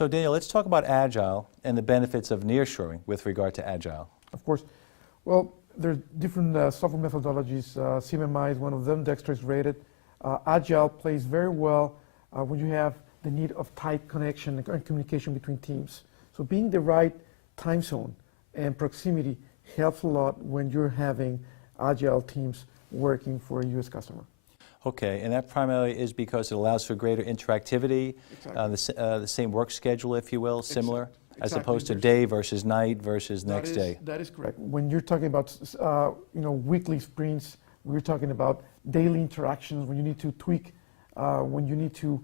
So Daniel, let's talk about Agile and the benefits of nearshoring with regard to Agile. Of course. Well, there's different software methodologies. CMMI is one of them. Dextra is rated. Agile plays very well when you have the need of tight connection and communication between teams. So being the right time zone and proximity helps a lot when you're having Agile teams working for a U.S. customer. Okay, and that primarily is because it allows for greater interactivity, Exactly. The same work schedule, if you will, similar, as Exactly. opposed to day versus night versus next day. That is correct. When you're talking about weekly sprints, we're talking about daily interactions, when you need to tweak, when you need to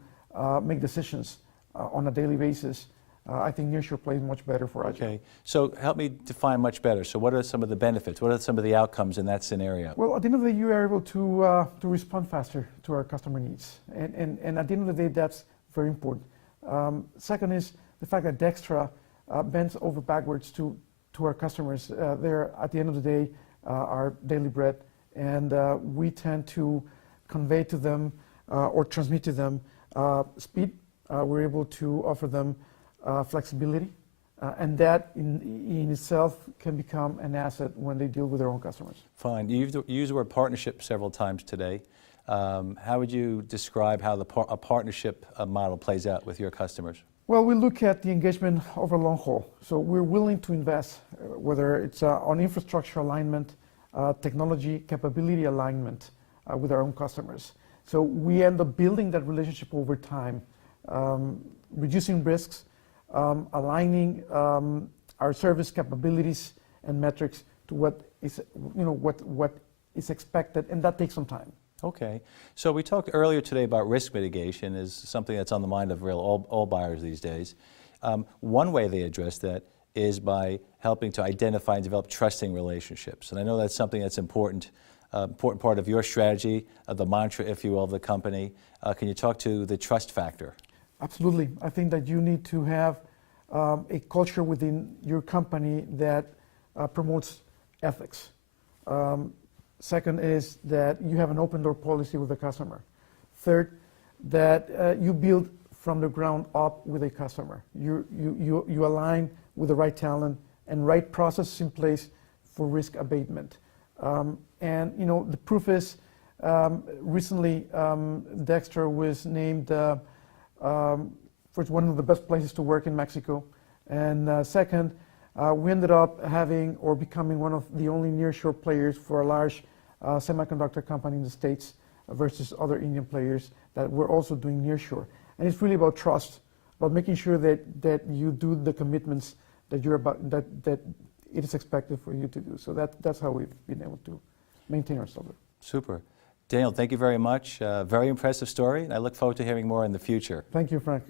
make decisions on a daily basis. I think nearshore plays much better for Agile. Okay, so help me define much better. So what are some of the benefits? What are some of the outcomes in that scenario? Well, at the end of the day, you are able to respond faster to our customer needs. And at the end of the day, that's very important. Second is the fact that Dextra bends over backwards to our customers. They're, at the end of the day, our daily bread. And we tend to convey to them or transmit to them speed. We're able to offer them flexibility, and that in itself can become an asset when they deal with their own customers. Fine. You've used the word partnership several times today. How would you describe how a partnership model plays out with your customers? Well, we look at the engagement over long haul. So we're willing to invest, whether it's on infrastructure alignment, technology capability alignment with our own customers. So we end up building that relationship over time, reducing risks, aligning our service capabilities and metrics to what is expected, and that takes some time. Okay, so we talked earlier today about risk mitigation is something that's on the mind of all buyers these days. One way they address that is by helping to identify and develop trusting relationships, and I know that's something that's important part of your strategy, the mantra, if you will, of the company. Can you talk to the trust factor? Absolutely. I think that you need to have a culture within your company that promotes ethics. Second is that you have an open door policy with the customer. Third, that you build from the ground up with a customer. You align with the right talent and right processes in place for risk abatement. And the proof is recently Dextra was named for one of the best places to work in Mexico. And second, we ended up having or becoming one of the only nearshore players for a large semiconductor company in the States versus other Indian players that were also doing nearshore. And it's really about trust, about making sure that you do the commitments that that it is expected for you to do. So that's how we've been able to maintain ourselves. Super. Daniel, thank you very much. Very impressive story, and I look forward to hearing more in the future. Thank you, Frank.